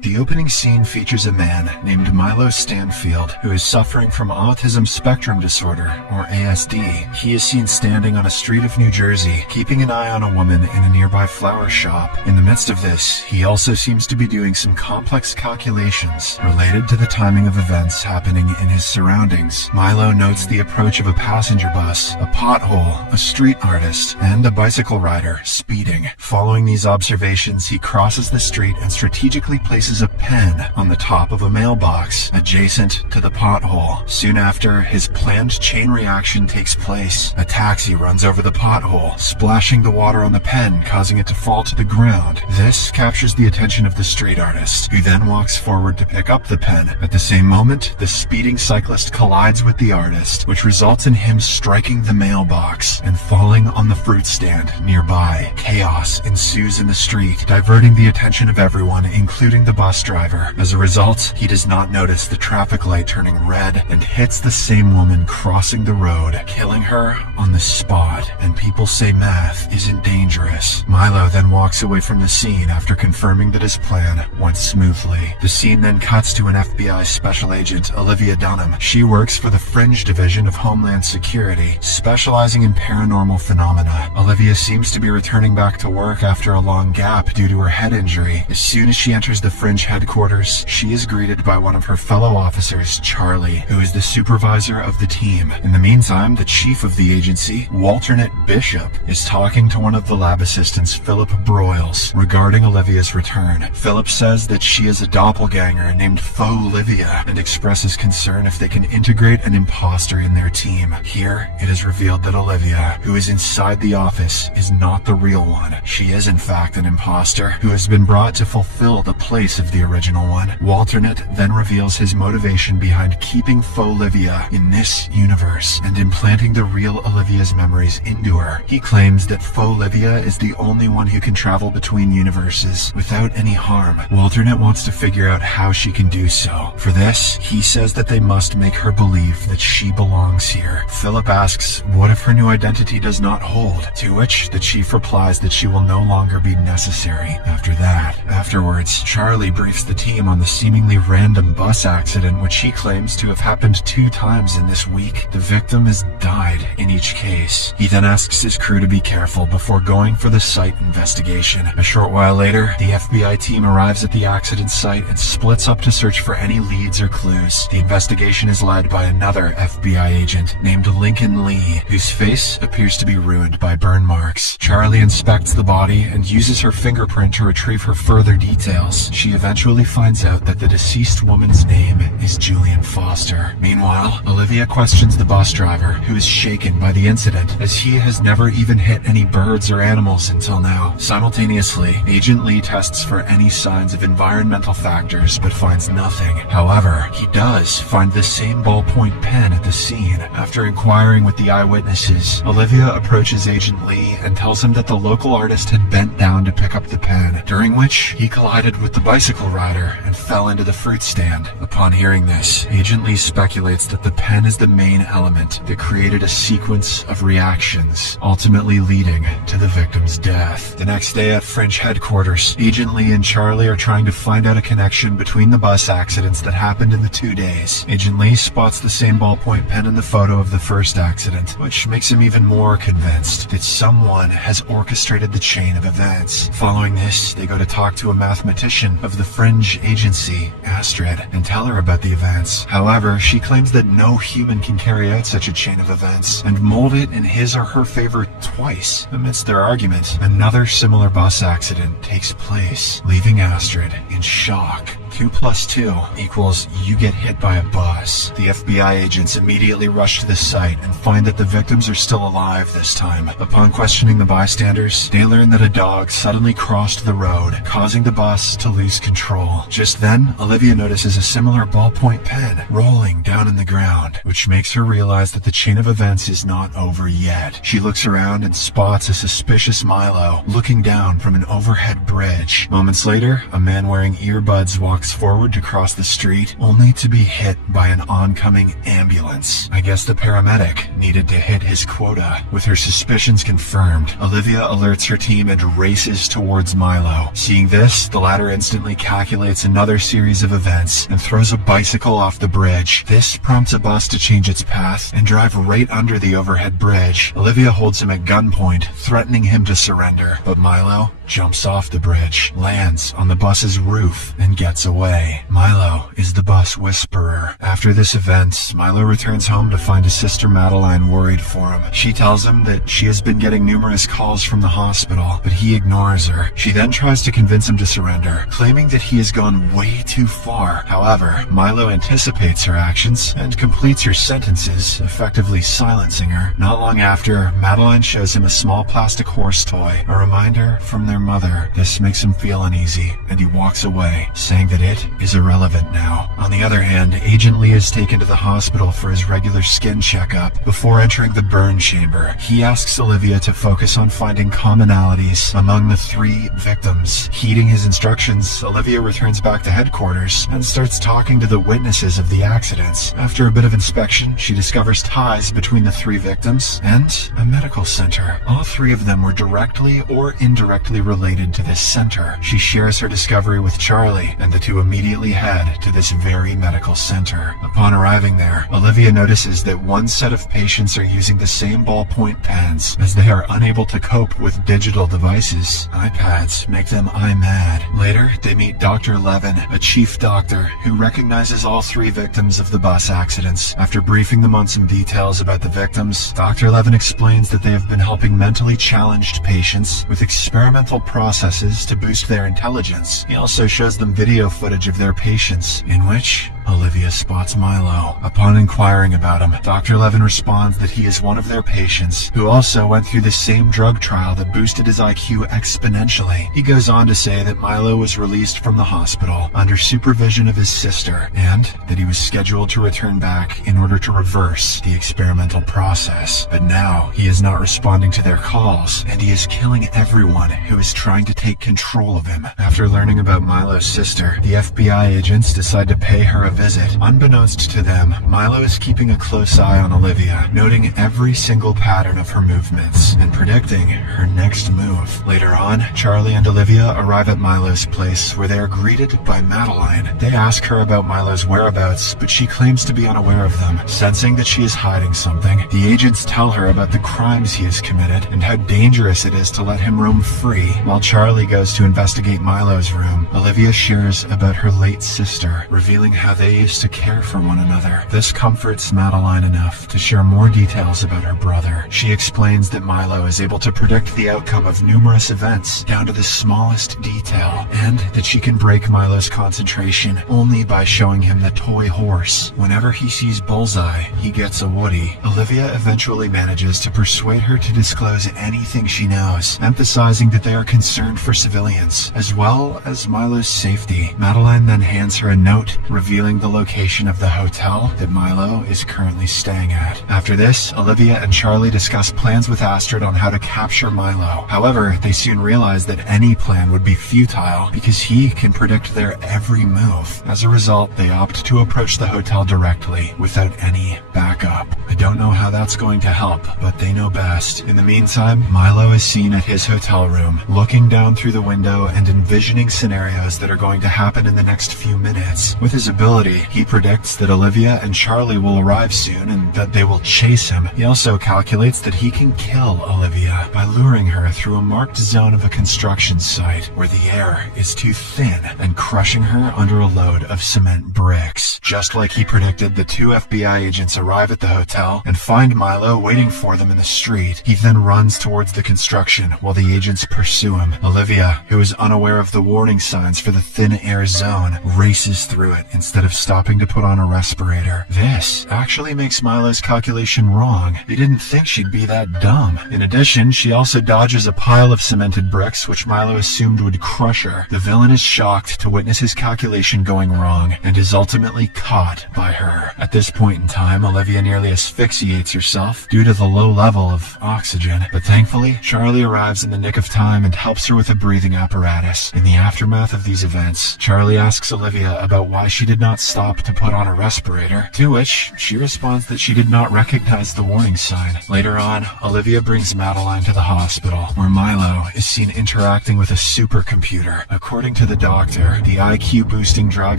The opening scene features a man named Milo Stanfield who is suffering from autism spectrum disorder, or ASD. He is seen standing on a street of New Jersey, keeping an eye on a woman in a nearby flower shop. In the midst of this, he also seems to be doing some complex calculations related to the timing of events happening in his surroundings. Milo notes the approach of a passenger bus, a pothole, a street artist, and a bicycle rider speeding. Following these observations, he crosses the street and strategically places a pen on the top of a mailbox adjacent to the pothole. Soon after, his planned chain reaction takes place. A taxi runs over the pothole, splashing the water on the pen, causing it to fall to the ground. This captures the attention of the street artist, who then walks forward to pick up the pen. At the same moment, the speeding cyclist collides with the artist, which results in him striking the mailbox and falling on the fruit stand nearby. Chaos ensues in the street, diverting the attention of everyone, including the bus driver. As a result, he does not notice the traffic light turning red and hits the same woman crossing the road, killing her on the spot, and people say math isn't dangerous. Milo then walks away from the scene after confirming that his plan went smoothly. The scene then cuts to an FBI special agent, Olivia Dunham. She works for the Fringe Division of Homeland Security, specializing in paranormal phenomena. Olivia seems to be returning back to work after a long gap due to her head injury. As soon as she enters the Fringe headquarters, she is greeted by one of her fellow officers, Charlie, who is the supervisor of the team. In the meantime, the chief of the agency, Walternate Bishop, is talking to one of the lab assistants, Philip Broyles, regarding Olivia's return. Philip says that she is a doppelganger named Faux-Livia and expresses concern if they can integrate an imposter in their team. Here, it is revealed that Olivia, who is inside the office, is not the real one. She is in fact an imposter who has been brought to fulfill the place of the original one. Walternate then reveals his motivation behind keeping Faux-Livia in this universe and implanting the real Olivia's memories into her. He claims that Faux-Livia is the only one who can travel between universes without any harm. Walternate wants to figure out how she can do so. For this, he says that they must make her believe that she belongs here. Philip asks, what if her new identity does not hold? To which the chief replies that she will no longer be necessary after that. Afterwards, Charlie briefs the team on the seemingly random bus accident, which he claims to have happened 2 times in this week. The victim has died in each case. He then asks his crew to be careful before going for the site investigation. A short while later, the FBI team arrives at the accident site and splits up to search for any leads or clues. The investigation is led by another FBI agent named Lincoln Lee, whose face appears to be ruined by burn marks. Charlie inspects the body and uses her fingerprint to retrieve her further details. She eventually finds out that the deceased woman's name is Julian Foster. Meanwhile, Olivia questions the bus driver, who is shaken by the incident, as he has never even hit any birds or animals until now. Simultaneously, Agent Lee tests for any signs of environmental factors, but finds nothing. However, he does find the same ballpoint pen at the scene. After inquiring with the eyewitnesses, Olivia approaches Agent Lee and tells him that the local artist had bent down to pick up the pen, during which he collided with the bicycle rider and fell into the fruit stand. Upon hearing this, Agent Lee speculates that the pen is the main element that created a sequence of reactions, ultimately leading to the victim's death. The next day at Fringe headquarters, Agent Lee and Charlie are trying to find out a connection between the bus accidents that happened in the 2 days. Agent Lee spots the same ballpoint pen in the photo of the first accident, which makes him even more convinced that someone has orchestrated the chain of events. Following this, they go to talk to a mathematician of the Fringe agency, Astrid, and tell her about the events. However, she claims that no human can carry out such a chain of events and mold it in his or her favor twice. Amidst their argument, another similar bus accident takes place, leaving Astrid in shock. 2 + 2 equals you get hit by a bus. The FBI agents immediately rush to the site and find that the victims are still alive this time. Upon questioning the bystanders, they learn that a dog suddenly crossed the road, causing the bus to lose control. Just then, Olivia notices a similar ballpoint pen rolling down in the ground, which makes her realize that the chain of events is not over yet. She looks around and spots a suspicious Milo looking down from an overhead bridge. Moments later, a man wearing earbuds walks walks forward to cross the street, only to be hit by an oncoming ambulance. I guess the paramedic needed to hit his quota. With her suspicions confirmed, Olivia alerts her team and races towards Milo. Seeing this, the latter instantly calculates another series of events and throws a bicycle off the bridge. This prompts a bus to change its path and drive right under the overhead bridge. Olivia holds him at gunpoint, threatening him to surrender, but Milo jumps off the bridge, lands on the bus's roof, and gets away. Milo is the bus whisperer. After this event, Milo returns home to find his sister Madeline worried for him. She tells him that she has been getting numerous calls from the hospital, but he ignores her. She then tries to convince him to surrender, claiming that he has gone way too far. However, Milo anticipates her actions and completes her sentences, effectively silencing her. Not long after, Madeline shows him a small plastic horse toy, a reminder from their mother. This makes him feel uneasy, and he walks away, saying that it is irrelevant now. On the other hand, Agent Lee is taken to the hospital for his regular skin checkup. Before entering the burn chamber, he asks Olivia to focus on finding commonalities among the 3 victims. Heeding his instructions, Olivia returns back to headquarters and starts talking to the witnesses of the accidents. After a bit of inspection, she discovers ties between the 3 victims and a medical center. All 3 of them were directly or indirectly related to this center. She shares her discovery with Charlie, and the two immediately head to this very medical center. Upon arriving there, Olivia notices that one set of patients are using the same ballpoint pens, as they are unable to cope with digital devices. iPads make them eye-mad. Later, they meet Dr. Levin, a chief doctor who recognizes all 3 victims of the bus accidents. After briefing them on some details about the victims, Dr. Levin explains that they have been helping mentally challenged patients with experimental processes to boost their intelligence. He also shows them video footage of their patients, in which Olivia spots Milo. Upon inquiring about him, Dr. Levin responds that he is one of their patients who also went through the same drug trial that boosted his IQ exponentially. He goes on to say that Milo was released from the hospital under supervision of his sister, and that he was scheduled to return back in order to reverse the experimental process. But now, he is not responding to their calls, and he is killing everyone who is trying to take control of him. After learning about Milo's sister, the FBI agents decide to pay her a visit. Unbeknownst to them, Milo is keeping a close eye on Olivia, noting every single pattern of her movements and predicting her next move. Later on, Charlie and Olivia arrive at Milo's place, where they are greeted by Madeline. They ask her about Milo's whereabouts, but she claims to be unaware of them. Sensing that she is hiding something, the agents tell her about the crimes he has committed and how dangerous it is to let him roam free. While Charlie goes to investigate Milo's room, Olivia shares about her late sister, revealing how they used to care for one another. This comforts Madeline enough to share more details about her brother. She explains that Milo is able to predict the outcome of numerous events down to the smallest detail, and that she can break Milo's concentration only by showing him the toy horse. Whenever he sees Bullseye, he gets a Woody. Olivia eventually manages to persuade her to disclose anything she knows, emphasizing that they are concerned for civilians, as well as Milo's safety. Madeline then hands her a note revealing the location of the hotel that Milo is currently staying at. After this, Olivia and Charlie discuss plans with Astrid on how to capture Milo. However, they soon realize that any plan would be futile because he can predict their every move. As a result, they opt to approach the hotel directly without any backup. I don't know how that's going to help, but they know best. In the meantime, Milo is seen at his hotel room, looking down through the window and envisioning scenarios that are going to happen in the next few minutes. With his ability, he predicts that Olivia and Charlie will arrive soon and that they will chase him. He also calculates that he can kill Olivia by luring her through a marked zone of a construction site where the air is too thin and crushing her under a load of cement bricks. Just like he predicted, the 2 FBI agents arrive at the hotel and find Milo waiting for them in the street. He then runs towards the construction while the agents pursue him. Olivia, who is unaware of the warning signs for the thin air zone, races through it instead of stopping to put on a respirator. This actually makes Milo's calculation wrong. They didn't think she'd be that dumb. In addition, she also dodges a pile of cemented bricks, which Milo assumed would crush her. The villain is shocked to witness his calculation going wrong and is ultimately caught by her. At this point in time, Olivia nearly asphyxiates herself due to the low level of oxygen, but thankfully, Charlie arrives in the nick of time and helps her with a breathing apparatus. In the aftermath of these events, Charlie asks Olivia about why she did not stop to put on a respirator, to which she responds that she did not recognize the warning sign. Later on, Olivia brings Madeline to the hospital, where Milo is seen interacting with a supercomputer. According to the doctor, the IQ-boosting drug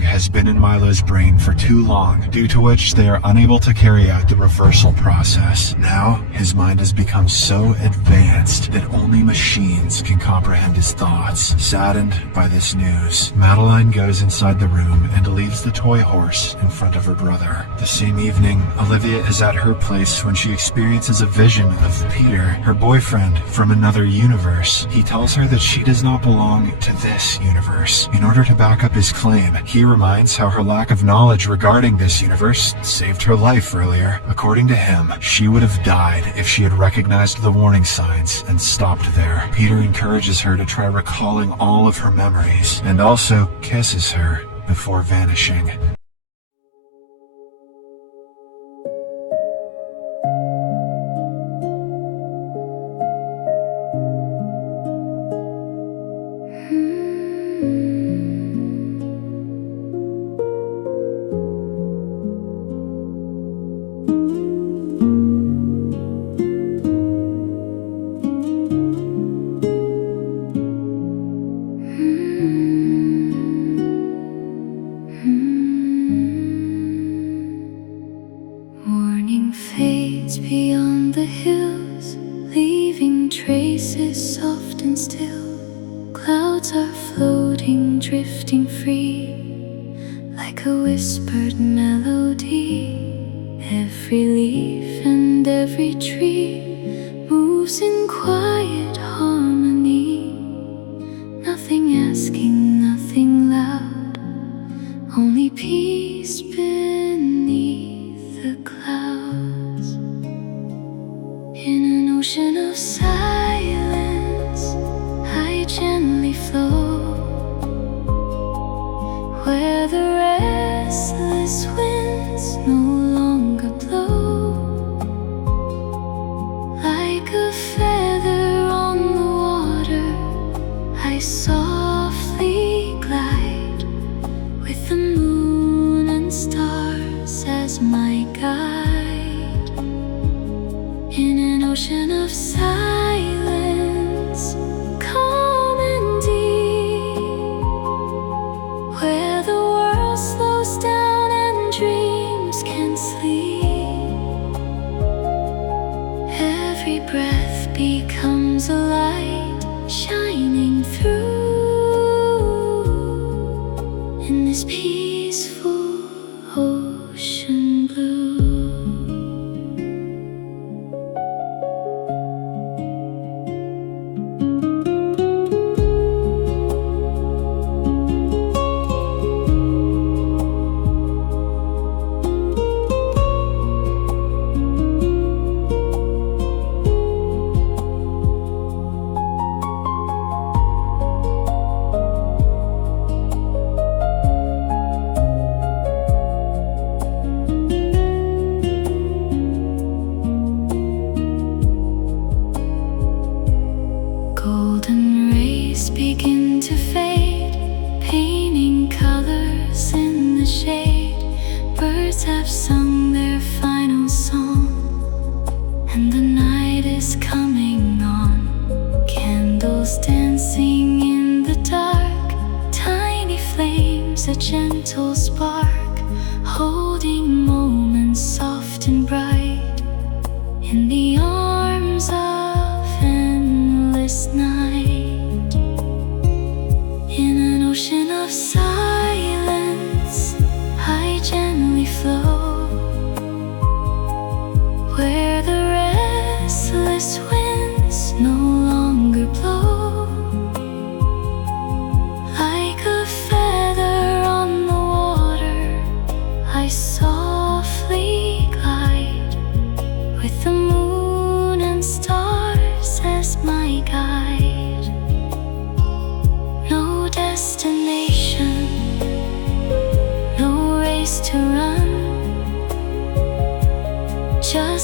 has been in Milo's brain for too long, due to which they are unable to carry out the reversal process. Now, his mind has become so advanced that only machines can comprehend his thoughts. Saddened by this news, Madeline goes inside the room and leaves the toy horse in front of her brother. The same evening, Olivia is at her place when she experiences a vision of Peter, her boyfriend from another universe. He tells her that she does not belong to this universe. In order to back up his claim, he reminds how her lack of knowledge regarding this universe saved her life earlier. According to him, she would have died if she had recognized the warning signs and stopped there. Peter encourages her to try recalling all of her memories and also kisses her before vanishing. Beyond the hills, leaving traces soft and still. Clouds are floating, drifting free, like a whispered melody. Every leaf and every tree moves in quiet harmony. Nothing asking, nothing loud, only peace beneath the clouds. In an ocean of silence, I gently flow, where the restless winds no longer blow. Like a feather on the water, I softly glide, with the moon and stars as my guide. In an ocean of silence, calm and deep, where the world slows down and dreams can sleep. Every breath becomes a light shining through, in this peaceful ocean blue. Golden rays begin to fade, painting colors in the shade. Birds have sung their final song, and the night is coming on. Candles dancing in the dark, tiny flames, a gentle spark, holding moments soft and bright, in the arms of endless night. In an ocean of silence, I gently flow, where the restless winds no longer blow. Like a feather on the water,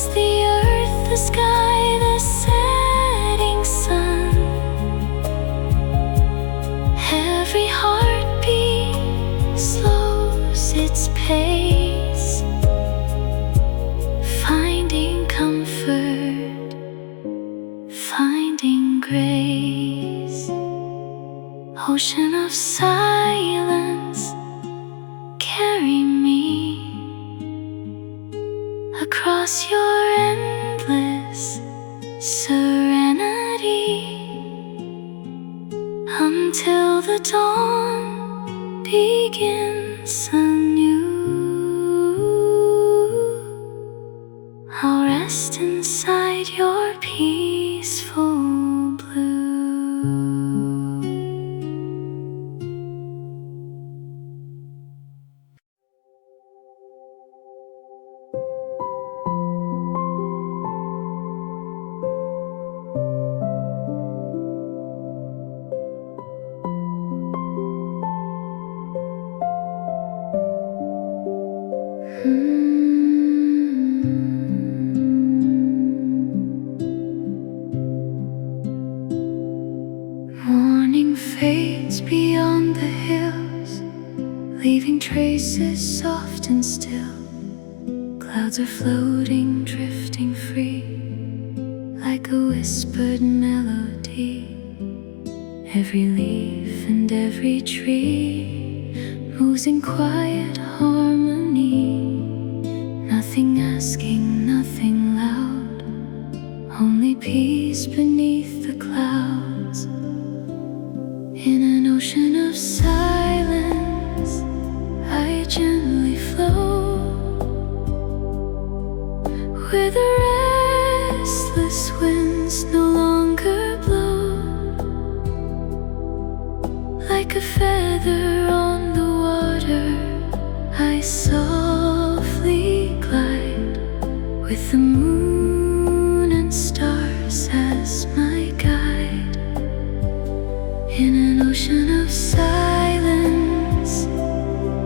Trust the earth, the sky, the setting sun. Every heartbeat slows its pace, finding comfort, finding grace. Ocean of silence, carry me across your endless serenity, until the dawn begins anew. I'll rest inside your peaceful blue. Morning fades beyond the hills, leaving traces soft and still. Clouds are floating, drifting free, like a whispered melody. Every leaf and every tree moves in quiet harmony. Nothing asking, nothing loud, only peace beneath the clouds. In an ocean of silence, I gently float, where the restless winds no longer blow. Like a feather on the water, I softly glide, with the moon and stars as my guide. In an ocean of silence,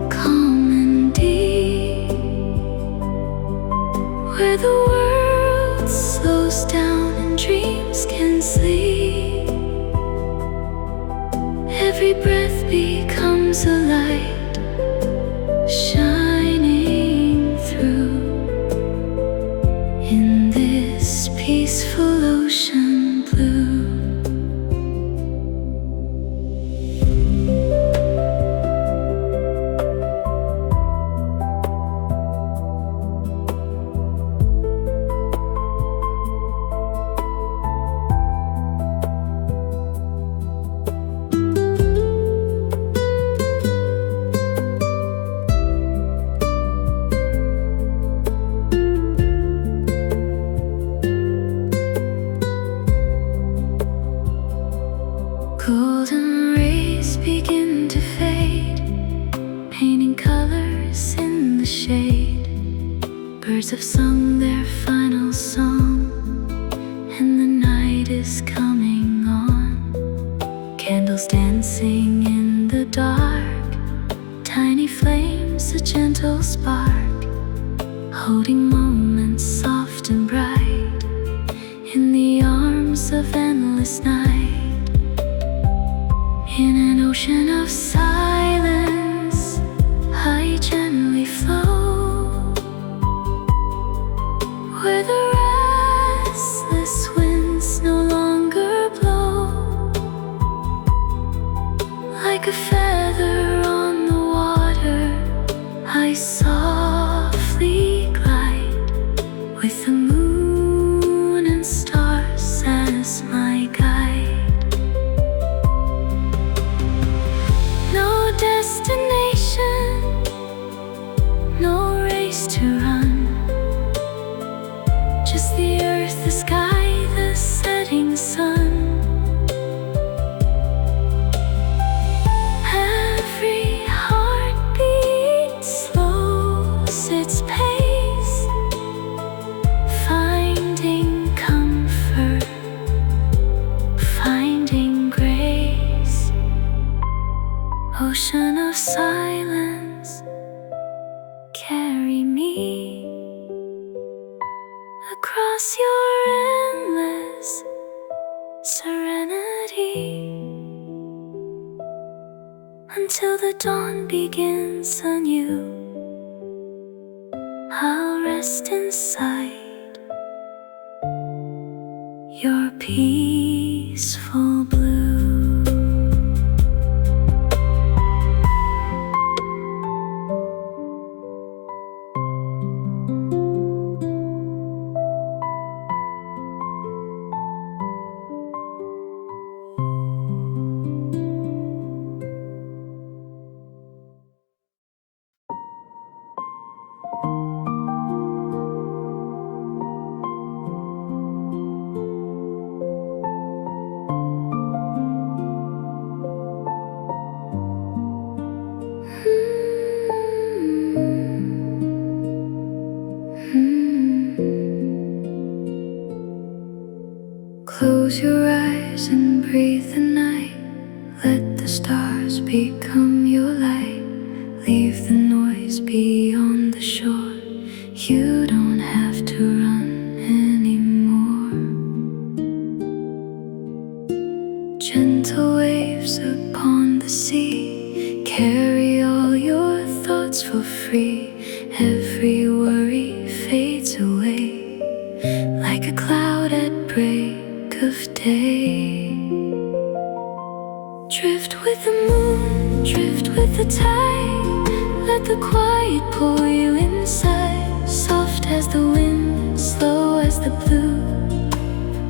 calm and deep, where the world slows down and dreams can sleep. Every breath becomes a light, shining through. In this peaceful ocean blue. Golden rays begin to fade, painting colors in the shade. Birds have sung their final song, and the night is coming on. Candles dancing in the dark, tiny flames, a gentle spark, holding moments soft and bright in the arms of endless night. In an ocean of silence, I gently float, where the restless winds no longer blow. Like a feather on the water, I softly glide, across your endless serenity until the dawn begins anew. I'll rest inside your peaceful blue. Close your eyes and breathe the night. Let the stars become your light. Leave the noise beyond the shore. You don't have to run anymore. Gentle waves upon the sea carry all your thoughts for free. Every worry fades away like a cloud at break of day. Drift with the moon, drift with the tide. Let the quiet pull you inside. Soft as the wind, slow as the blue.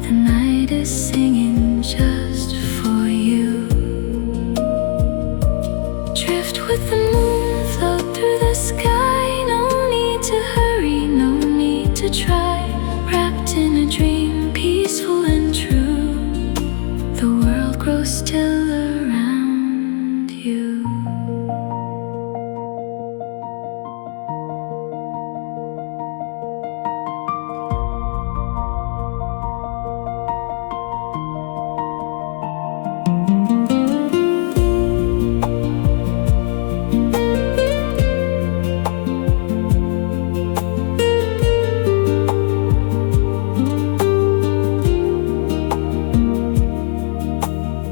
The night is singing just for you. Drift with the moon, float through the sky. No need to hurry, no need to try. Wrapped in a dream, peaceful and true. The world grows still around you.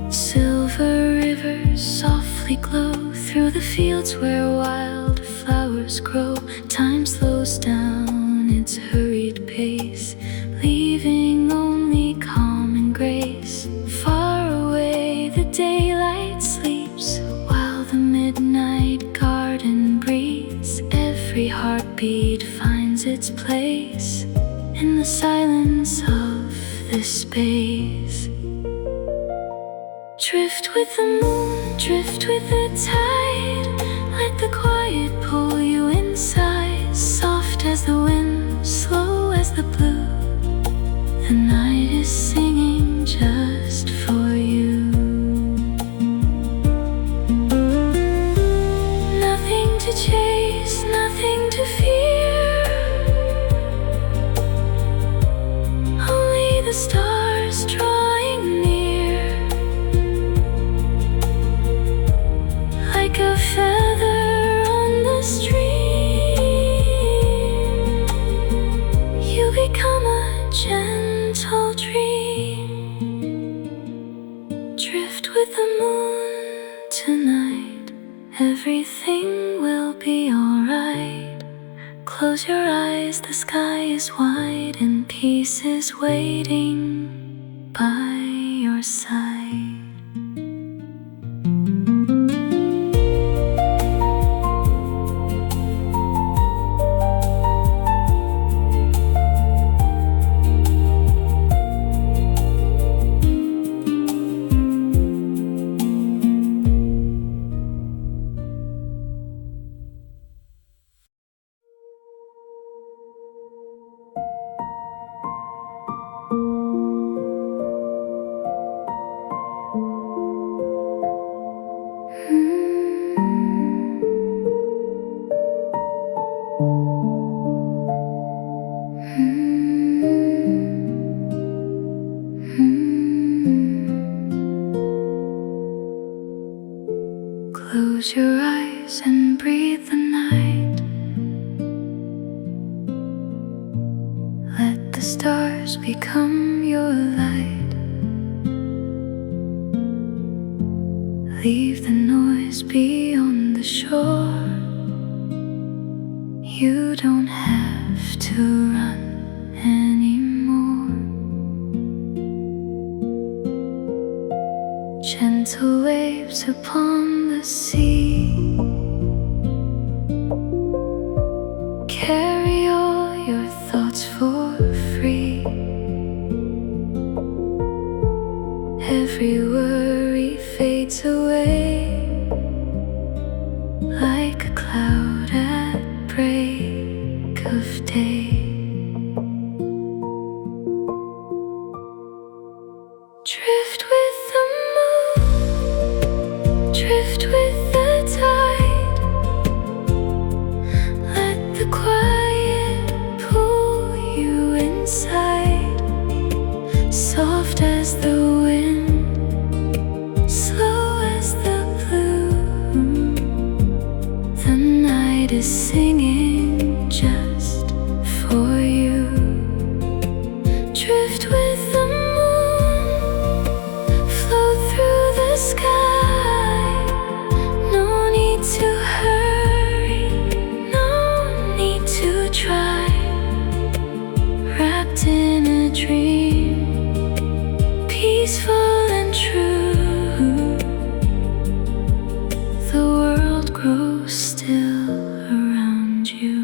Silver rivers softly glow through the fields where wildflowers grow. Time slows down its hurried pace, leaving only calm and grace. Far away the daylight sleeps, while the midnight garden breathes. Every heartbeat finds its place in the silence of this space. Drift with the moon, drift with the tide. Let the quiet pull you inside. Soft as the wind, slow as the blue. The night is singing just for you. Nothing to chase, nothing to fear. Only the stars drawing near. Like a feather on the stream, you become a gentle dream. Drift with the moon tonight. Everything will be alright. Close your eyes, the sky is wide, and peace is waiting by your side. clouds become your light. Leave the noise beyond the shore. You don't have to run anymore. Gentle waves upon the sea carry all your thoughts for free. Every worry fades away like a cloud at break of day. Drift with the moon, drift with the tide. Let the quiet pull you inside. Soft as the wind, slow as the blue. The night is singing just for you. Drift with the moon, float through the sky. No need to hurry, no need to try. Wrapped in a dream, peaceful and true. The world grows still around you.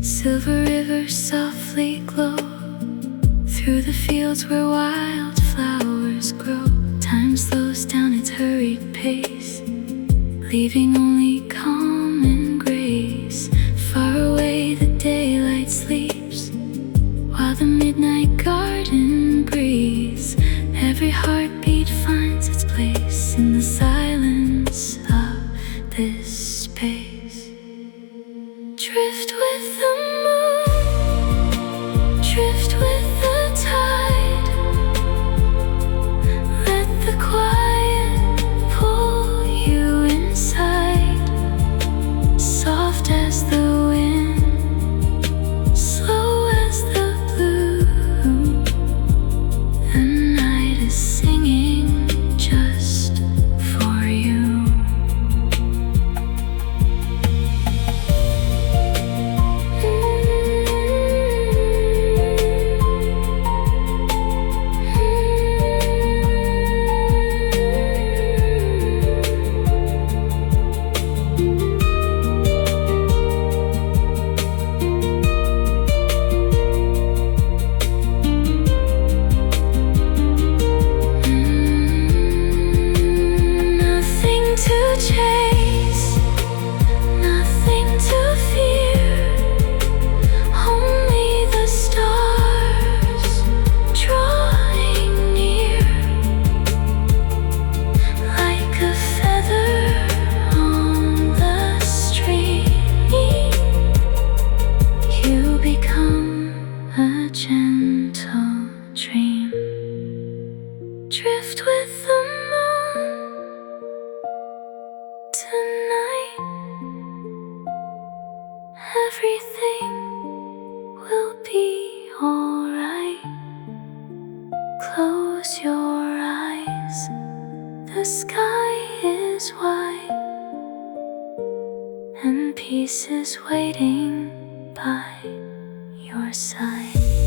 Silver rivers softly glow through the fields where wildflowers grow. Time slows down its hurried pace, leaving only calm and grace. Far away the daylight sleeps, while the midnight garden breathes. Every heartbeat finds its place in the silence of this space. Drift with the moon, drift with the tide. Let the quiet pull you inside. Soft as the wind, slow as the blue. The night is singing just for you. Nothing to chase, nothing to fear. Only the stars drawing near. Like a feather on the stream, you become a gentle dream. Drift with the moon tonight. Everything will be alright. Close your eyes, the sky is white, and peace is waiting by your side.